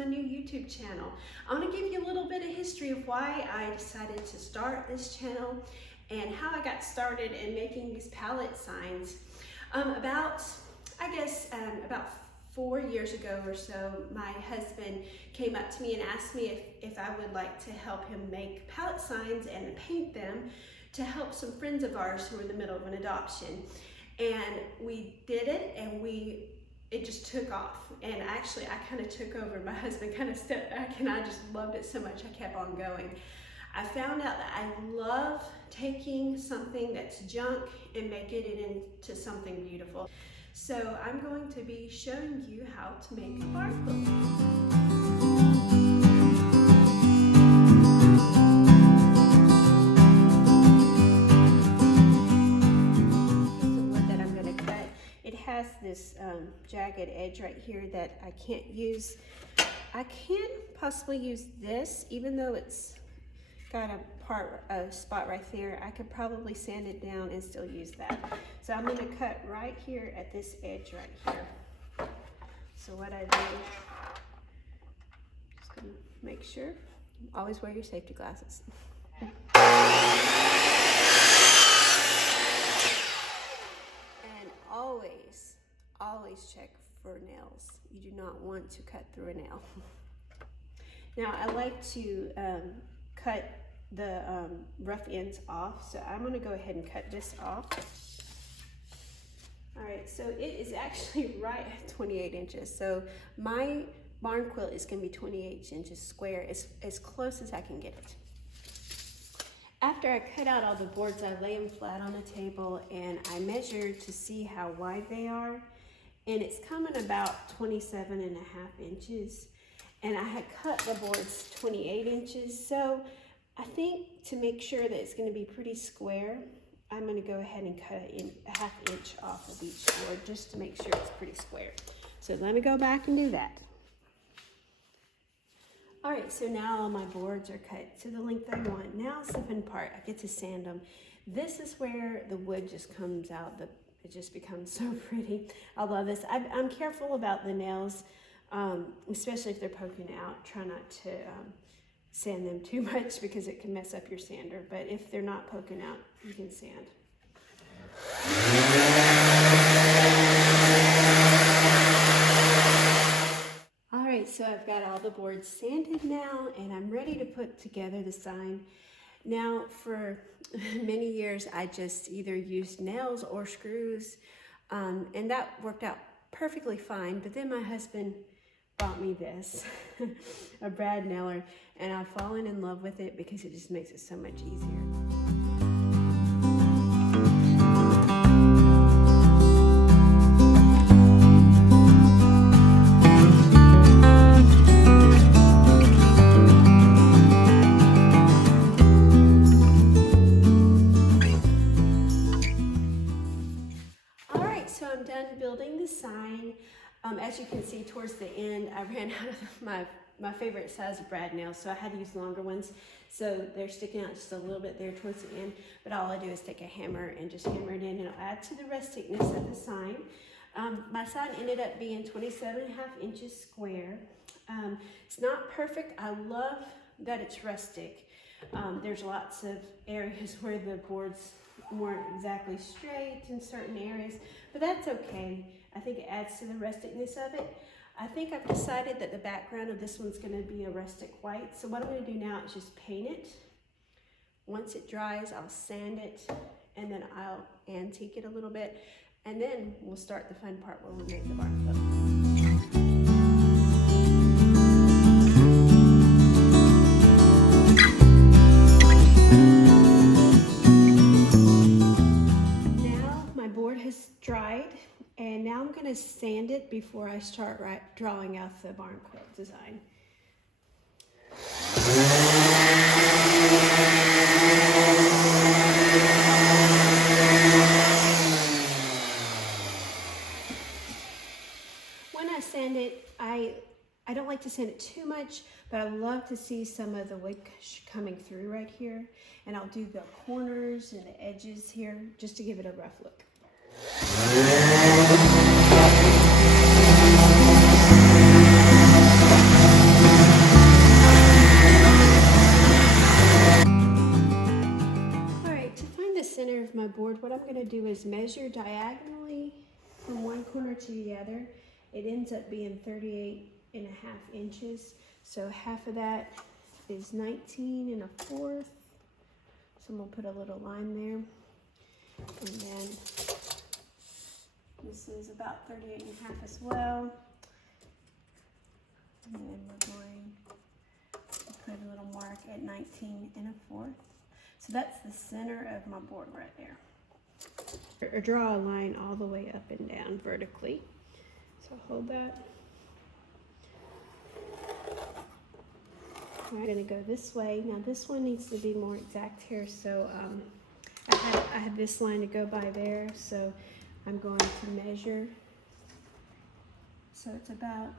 my new YouTube channel. I want to give you a little bit of history of why I decided to start this channel and how I got started in making these pallet signs. About 4 years ago or so, my husband came up to me and asked me if I would like to help him make pallet signs and paint them to help some friends of ours who were in the middle of an adoption. And we did it, and it just took off. And actually, I kind of took over. My husband kind of stepped back, and I just loved it so much I kept on going. I found out that I love taking something that's junk and making it into something beautiful. So I'm going to be showing you how to make a barn quilt. This jagged edge right here that I can't use. I can possibly use this, even though it's got a spot right there. I could probably sand it down and still use that. So I'm going to cut right here at this edge right here. So what I do, just going to make sure, always wear your safety glasses. And always check for nails. You do not want to cut through a nail. Now I like to cut the rough ends off, so I'm going to go ahead and cut this off. Alright, so it is actually right at 28 inches. So my barn quilt is going to be 28 inches square, as close as I can get it. After I cut out all the boards, I lay them flat on a table and I measured to see how wide they are. And it's coming about 27 and a half inches. And I had cut the boards 28 inches. So I think to make sure that it's going to be pretty square, I'm going to go ahead and cut a ½ inch off of each board just to make sure it's pretty square. So let me go back and do that. All right, so now all my boards are cut to the length I want. Now it's the fun part. I get to sand them. This is where the wood just comes out. It just becomes so pretty. I love this. I'm careful about the nails, especially if they're poking out. Try not to sand them too much because it can mess up your sander. But if they're not poking out, you can sand. So I've got all the boards sanded now, and I'm ready to put together the sign. Now, for many years, I just either used nails or screws, and that worked out perfectly fine. But then my husband bought me this, a brad nailer, and I've fallen in love with it because it just makes it so much easier. I'm done building the sign. As you can see towards the end, I ran out of my favorite size of brad nails, so I had to use longer ones. So they're sticking out just a little bit there towards the end, but all I do is take a hammer and just hammer it in, and it'll add to the rusticness of the sign. My sign ended up being 27 and a half inches square. It's not perfect. I love that it's rustic. There's lots of areas where the boards weren't exactly straight in certain areas, but that's okay. I think it adds to the rusticness of it. I think I've decided that the background of this one's going to be a rustic white. So what I'm going to do now is just paint it. Once it dries, I'll sand it, and then I'll antique it a little bit, and then we'll start the fun part where we make the barn quilt. Dried, and now I'm going to sand it before I start drawing out the barn quilt design. When I sand it, I don't like to sand it too much, but I love to see some of the wick coming through right here, and I'll do the corners and the edges here just to give it a rough look. measure diagonally from one corner to the other, it ends up being 38.5 inches. So half of that is 19 1/4. So I'm gonna put a little line there. And then this is about 38.5 as well. And then we're going to put a little mark at 19 1/4. So that's the center of my board right there. Or draw a line all the way up and down vertically. So hold that. I'm gonna go this way. Now this one needs to be more exact here. So I have this line to go by there. So I'm going to measure. So it's about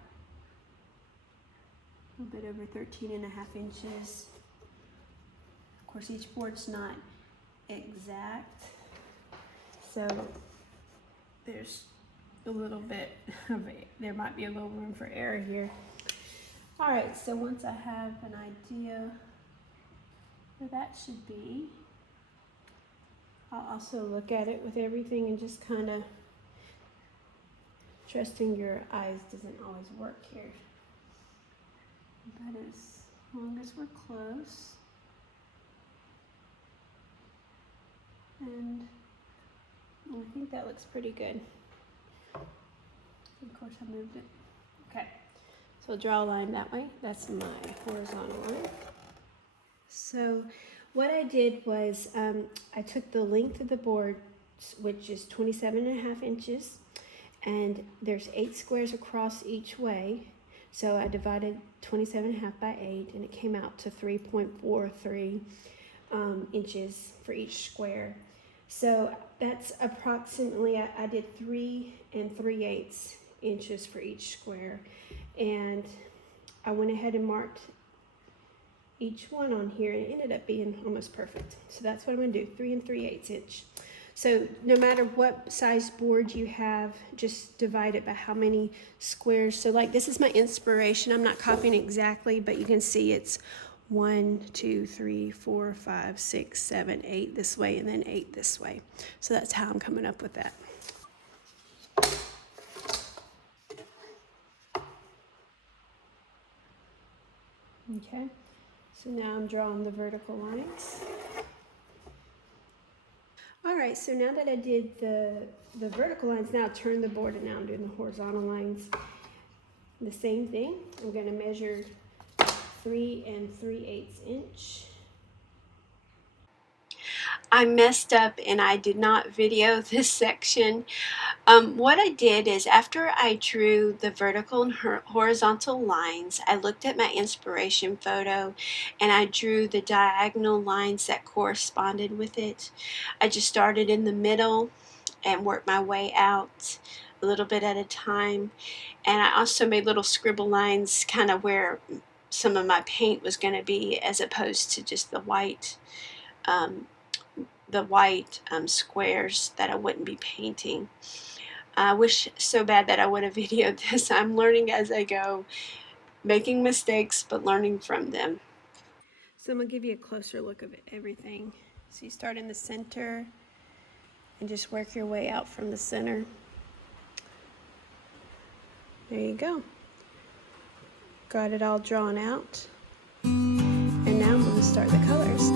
a little bit over 13.5 inches. Of course, each board's not exact. So there's a little bit of there might be a little room for error here. All right, so once I have an idea where that should be, I'll also look at it with everything and just kind of trusting your eyes doesn't always work here. But as long as we're close, and I think that looks pretty good. Of course, I moved it. Okay, so draw a line that way. That's my horizontal line. So what I did was I took the length of the board, which is 27.5 inches, and there's 8 squares across each way. So I divided 27.5 by 8, and it came out to 3.43 inches for each square. So that's approximately, I did 3 3/8 inches for each square. And I went ahead and marked each one on here, and it ended up being almost perfect. So that's what I'm gonna do, 3 3/8 inch. So no matter what size board you have, just divide it by how many squares. So like this is my inspiration. I'm not copying exactly, but you can see it's 1, 2, 3, 4, 5, 6, 7, 8 this way, and then 8 this way. So that's how I'm coming up with that. Okay, so now I'm drawing the vertical lines. All right, so now that I did the vertical lines, now I'll turn the board and now I'm doing the horizontal lines. The same thing, I'm gonna measure 3 3/8 inch. I messed up and I did not video this section. What I did is after I drew the vertical and horizontal lines, I looked at my inspiration photo and I drew the diagonal lines that corresponded with it. I just started in the middle and worked my way out a little bit at a time. And I also made little scribble lines kind of where some of my paint was going to be, as opposed to just the white squares that I wouldn't be painting. I wish so bad that I would have videoed this. I'm learning as I go, making mistakes, but learning from them. So I'm going to give you a closer look of everything. So you start in the center and just work your way out from the center. There you go. Got it all drawn out. And now I'm going to start the colors.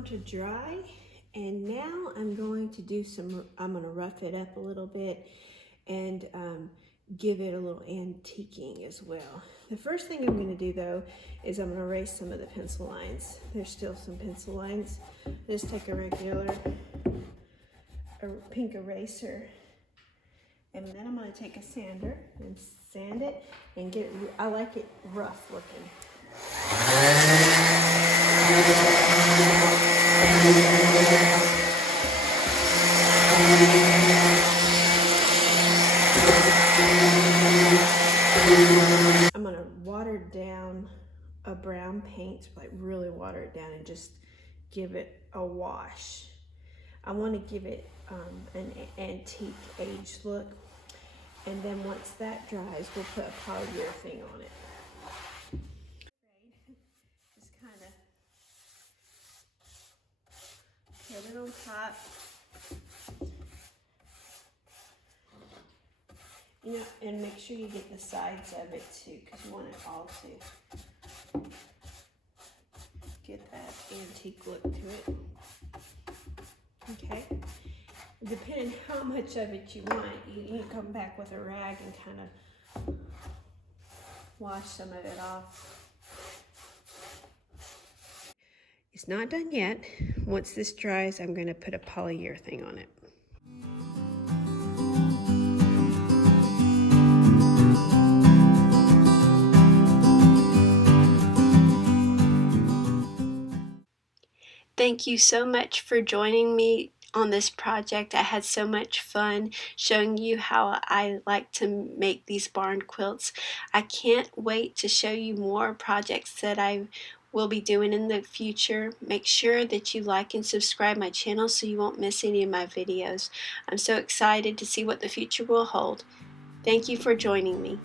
time to dry, and now I'm going to do I'm going to rough it up a little bit and give it a little antiquing as well. The first thing I'm going to do though is I'm going to erase some of the pencil lines. There's still some pencil lines. Just take a regular pink eraser, and then I'm going to take a sander and sand it and get it. I like it rough looking. I'm going to water down a brown paint, like really water it down and just give it a wash. I want to give it an antique age look, and then once that dries, we'll put a polyurethane on it. Just kind of put it on top. You know, and make sure you get the sides of it too, because you want it all to get that antique look to it. Okay, depending how much of it you want, you can come back with a rag and kind of wash some of it off. It's not done yet. Once this dries, I'm going to put a polyurethane on it. Thank you so much for joining me on this project. I had so much fun showing you how I like to make these barn quilts. I can't wait to show you more projects that I will be doing in the future. Make sure that you like and subscribe my channel so you won't miss any of my videos. I'm so excited to see what the future will hold. Thank you for joining me.